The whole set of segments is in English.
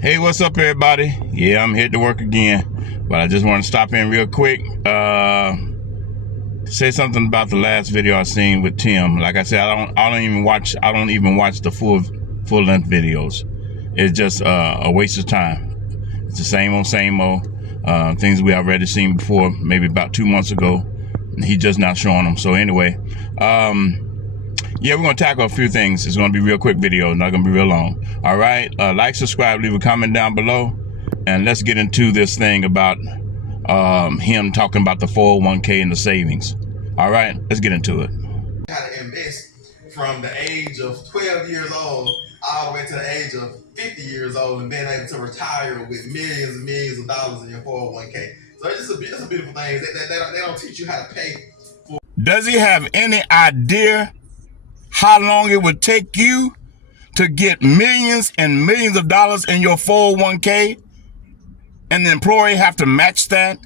Hey, what's up, everybody? Yeah, I'm here to work again, but I just want to stop in real quick. Say something about the last video I seen with Tim. Like I said, I don't even watch the full length videos. It's just a waste of time. It's the same old things we already seen before, maybe about 2 months ago. He just not showing them. So anyway, yeah, we're going to tackle a few things. It's going to be a real quick video, not going to be real long. All right, like, subscribe, leave a comment down below, and let's get into this thing about him talking about the 401k and the savings. All right, let's get into it. How to invest from the age of 12 years old all the way to the age of 50 years old and being able to retire with millions and millions of dollars in your 401k. So it's a beautiful thing. They don't teach you how to pay for. Does he have any idea how long it would take you to get millions and millions of dollars in your 401k and the employee have to match that?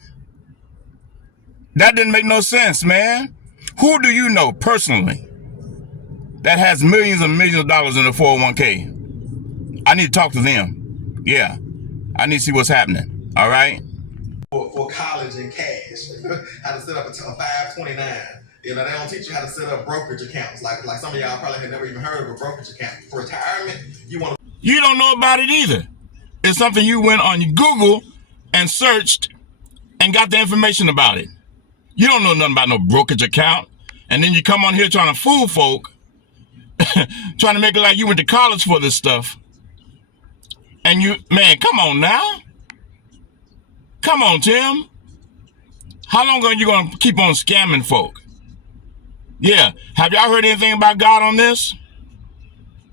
That didn't make no sense, man. Who do you know personally that has millions and millions of dollars in the 401k? I need to talk to them. Yeah, I need to see what's happening. All right. For college and cash, how to set up a 529. You know, they don't teach you how to set up brokerage accounts. Like some of y'all probably have never even heard of a brokerage account. For retirement, you don't know about it either. It's something you went on Google and searched and got the information about it. You don't know nothing about no brokerage account. And then you come on here trying to fool folk, trying to make it like you went to college for this stuff. And man, come on now. Come on, Tim. How long are you going to keep on scamming folk? Yeah. Have y'all heard anything about God on this?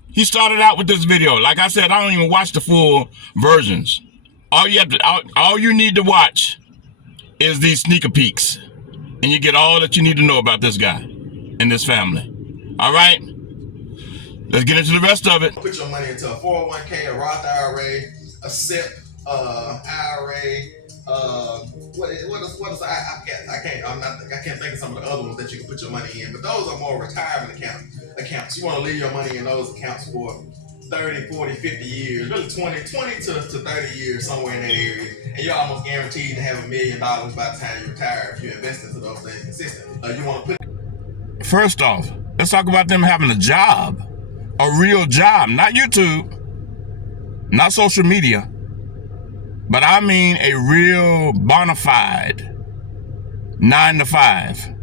He started out with this video. Like I said, I don't even watch the full versions. All you need to watch is these sneaker peeks. And you get all that you need to know about this guy and this family. All right? Let's get into the rest of it. Put your money into a 401k, a Roth IRA, a SIP IRA. What is I can't think of some of the other ones that you can put your money in, but those are more retirement accounts. You want to leave your money in those accounts for 30, 40, 50 years, really 20 to 30 years, somewhere in that area. And you're almost guaranteed to have $1 million by the time you retire if you invest into those things consistently. You want to put. First off, let's talk about them having a job, a real job, not YouTube, not social media, but I mean a real bona fide 9 to 5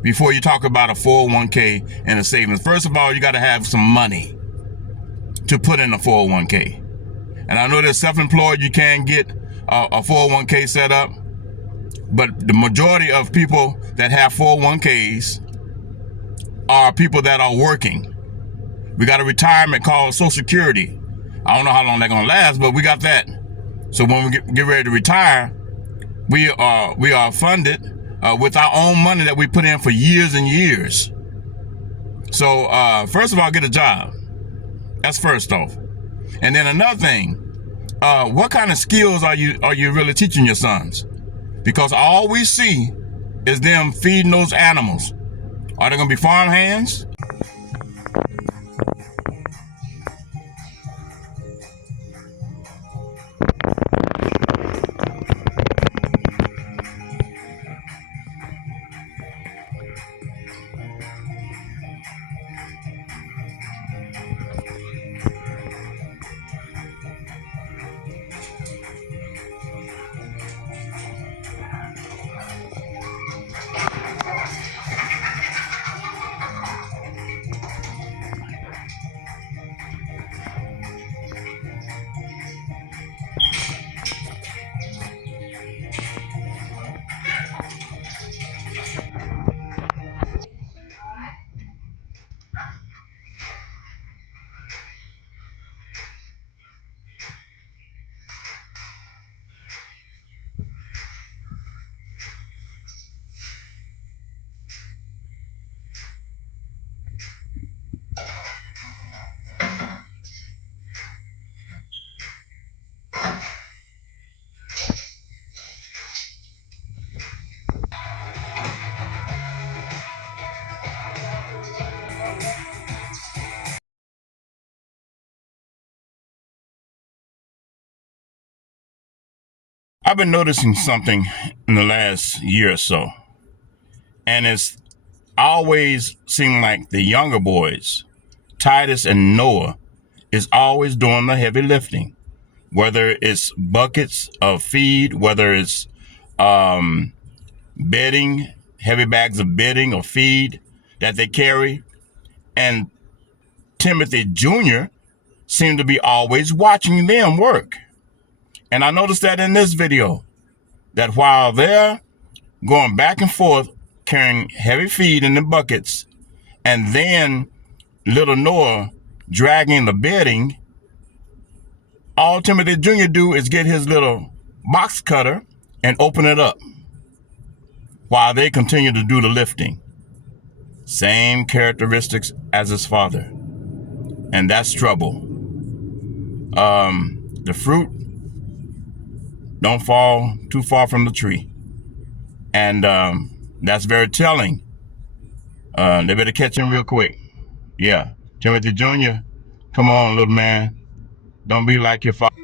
before you talk about a 401k and a savings. First of all, you got to have some money to put in a 401k. And I know that self-employed, you can get a 401k set up, but the majority of people that have 401ks are people that are working. We got a retirement called Social Security. I don't know how long that's gonna last, but we got that. So when we get ready to retire, we are funded with our own money that we put in for years and years. So first of all, get a job. That's first off. And then another thing, what kind of skills are you really teaching your sons? Because all we see is them feeding those animals. Are they gonna be farm hands? I've been noticing something in the last year or so, and it's always seemed like the younger boys, Titus and Noah, is always doing the heavy lifting, whether it's buckets of feed, whether it's um, bedding, heavy bags of bedding or feed that they carry. And Timothy Jr. seemed to be always watching them work. And I noticed that in this video, that while they're going back and forth carrying heavy feed in the buckets, and then little Noah dragging the bedding, all Timothy Jr. do is get his little box cutter and open it up while they continue to do the lifting. Same characteristics as his father. And that's trouble. The fruit don't fall too far from the tree. And that's very telling. They better catch him real quick. Yeah. Timothy Jr., come on, little man. Don't be like your father.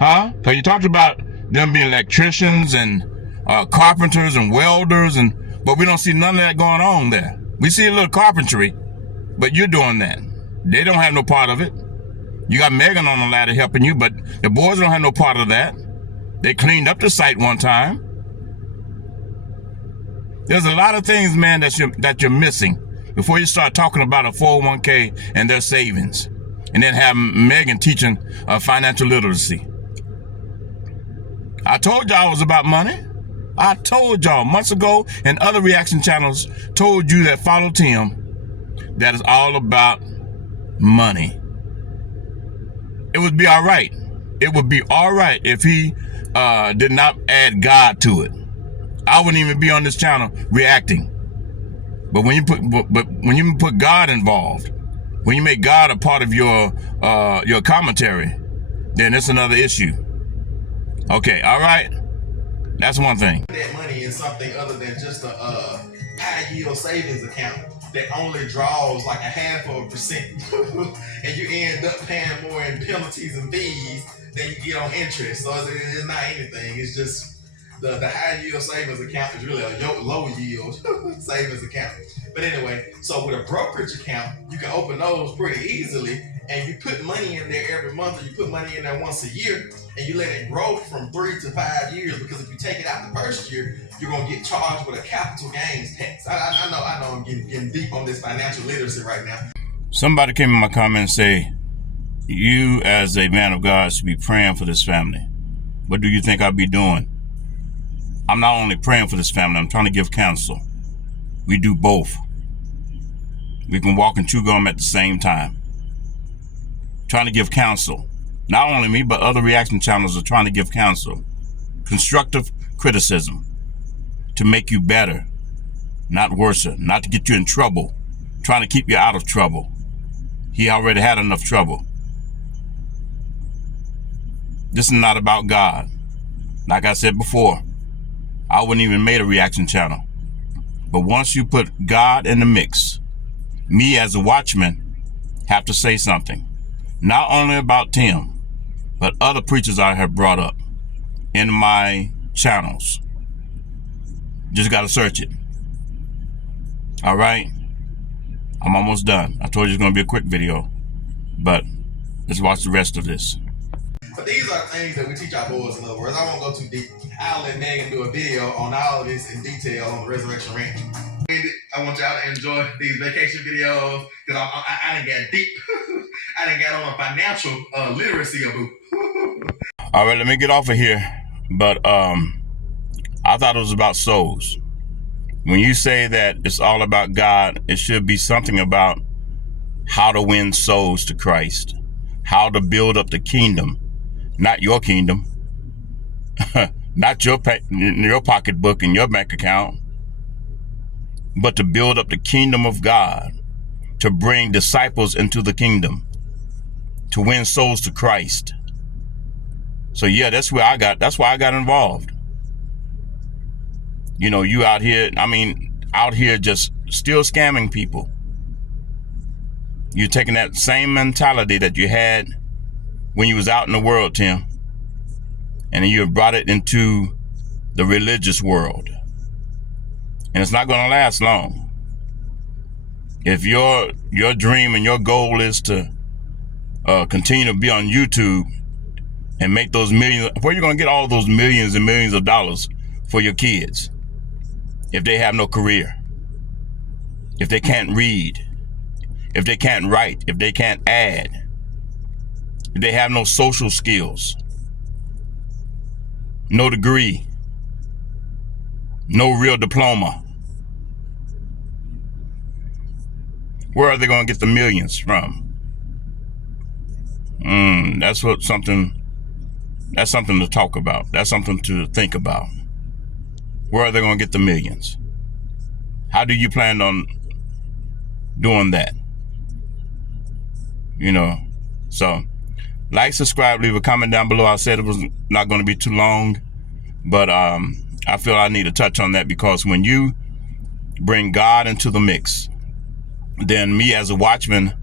Huh? So you talked about them being electricians and carpenters and welders, but we don't see none of that going on there. We see a little carpentry, but you're doing that. They don't have no part of it. You got Megan on the ladder helping you, but the boys don't have no part of that. They cleaned up the site one time. There's a lot of things, man, that you're missing before you start talking about a 401k and their savings, and then have Megan teaching financial literacy. I told y'all it was about money. I told y'all months ago, and other reaction channels told you that follow Tim, that is all about money. It would be all right. It would be all right if he did not add God to it. I wouldn't even be on this channel reacting. But when you put God involved, when you make God a part of your commentary, then it's another issue. Okay, all right. That's one thing. That money in something other than just a high yield savings account that only draws like 0.5%, and you end up paying more in penalties and fees than you get on interest. So it's not anything. It's just the high yield savings account is really a low yield savings account. But anyway, so with a brokerage account, you can open those pretty easily and you put money in there every month, or you put money in there once a year, and you let it grow from 3 to 5 years, because if you take it out the first year, you're gonna get charged with a capital gains tax. I know I'm getting deep on this financial literacy right now. Somebody came in my comment and say, you as a man of God should be praying for this family. What do you think I'll be doing? I'm not only praying for this family, I'm trying to give counsel. We do both. We can walk and chew gum at the same time. Trying to give counsel. Not only me, but other reaction channels are trying to give counsel. Constructive criticism to make you better, not worse, not to get you in trouble, trying to keep you out of trouble. He already had enough trouble. This is not about God. Like I said before, I wouldn't even made a reaction channel. But once you put God in the mix, me as a watchman have to say something. Not only about Tim, but other preachers I have brought up in my channels. Just got to search it. All right? I'm almost done. I told you it's going to be a quick video, but let's watch the rest of this. But these are things that we teach our boys, in other words. I won't go too deep. I'll let Megan do a video on all of this in detail on the Resurrection Ranch. I want y'all to enjoy these vacation videos, because I done got deep. I done got on a financial literacy of All right, let me get off of here. But I thought it was about souls. When you say that it's all about God, it should be something about how to win souls to Christ, how to build up the kingdom, not your kingdom, not your pocketbook and your bank account, but to build up the kingdom of God, to bring disciples into the kingdom, to win souls to Christ. So yeah, that's why I got involved. You know, you out here just still scamming people. You're taking that same mentality that you had when you was out in the world, Tim, and then you brought it into the religious world. And it's not going to last long. If your dream and your goal is to continue to be on YouTube and make those millions, where are you going to get all those millions and millions of dollars for your kids if they have no career, if they can't read, if they can't write, if they can't add, if they have no social skills, no degree, no real diploma? Where are they going to get the millions from? That's something to talk about. That's something to think about. Where are they going to get the millions? How do you plan on doing that? You know, so like, subscribe, leave a comment down below. I said it was not going to be too long, but I feel I need to touch on that, because when you bring God into the mix, then me as a watchman,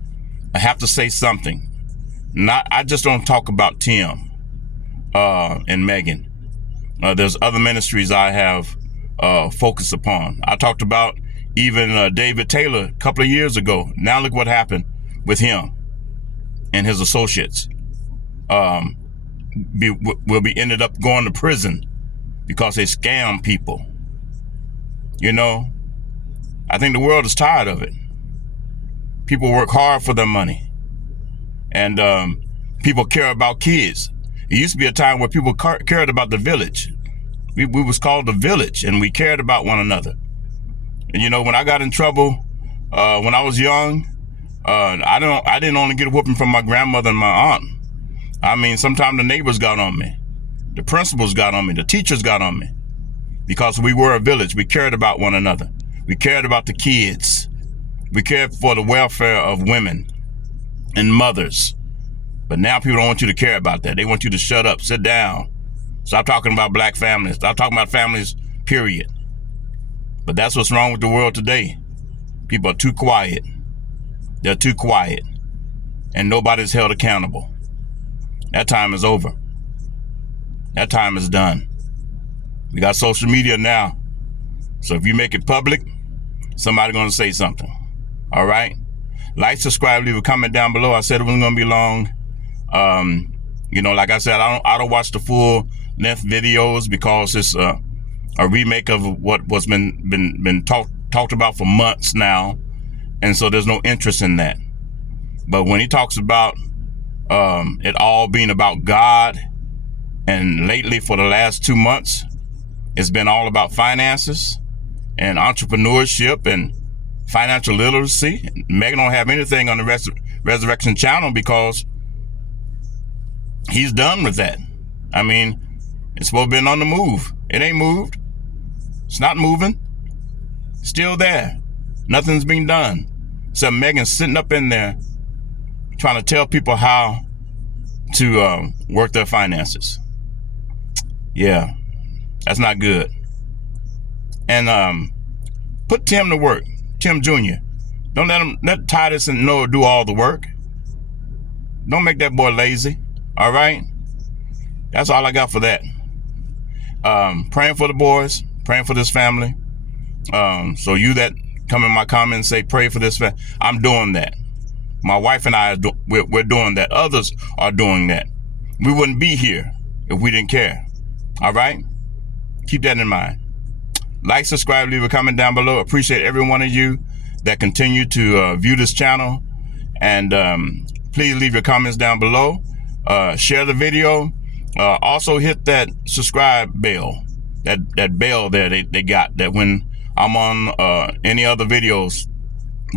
I have to say something. I just don't talk about Tim and Megan. There's other ministries I have focused upon. I talked about even David Taylor a couple of years ago. Now look what happened with him and his associates. Will be ended up going to prison because they scam people. You know, I think the world is tired of it. People work hard for their money, and people care about kids. It used to be a time where people cared about the village. We was called the village, and we cared about one another. And you know, when I got in trouble when I was young, I didn't only get a whooping from my grandmother and my aunt. I mean, sometimes the neighbors got on me, the principals got on me, the teachers got on me, because we were a village. We cared about one another. We cared about the kids. We cared for the welfare of women and mothers. But now people don't want you to care about that. They want you to shut up, sit down. Stop talking about black families. Stop talking about families, period. But that's what's wrong with the world today. People are too quiet. They're too quiet. And nobody's held accountable. That time is over. That time is done. We got social media now. So if you make it public, somebody's going to say something. All right? Like, subscribe, leave a comment down below. I said it wasn't gonna be long. Like I said, I don't watch the full length videos because it's a remake of what was been talked about for months now, and so there's no interest in that. But when he talks about it all being about God, and lately for the last 2 months, it's been all about finances and entrepreneurship and financial literacy. Megan don't have anything on the Resurrection channel because he's done with that. I mean, it's supposed to be on the move. It ain't moved. It's not moving. Still there. Nothing's being done. So Megan's sitting up in there trying to tell people how to work their finances. Yeah, that's not good. And put Tim to work. Tim Jr. Don't let Titus and Noah do all the work. Don't make that boy lazy. All right? That's all I got for that. Praying for the boys, praying for this family. So you that come in my comments say pray for this family, I'm doing that. My wife and I, we're doing that. Others are doing that. We wouldn't be here if we didn't care. All right? Keep that in mind. Like, subscribe, leave a comment down below. Appreciate every one of you that continue to view this channel. And please leave your comments down below. Share the video. Also hit that subscribe bell. That bell there they got, that when I'm on any other videos,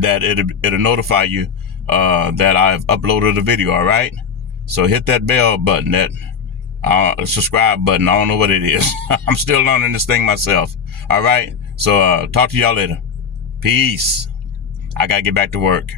that it'll notify you that I've uploaded a video. All right? So hit that bell button, that subscribe button. I don't know what it is. I'm still learning this thing myself. All right? So talk to y'all later. Peace. I gotta get back to work.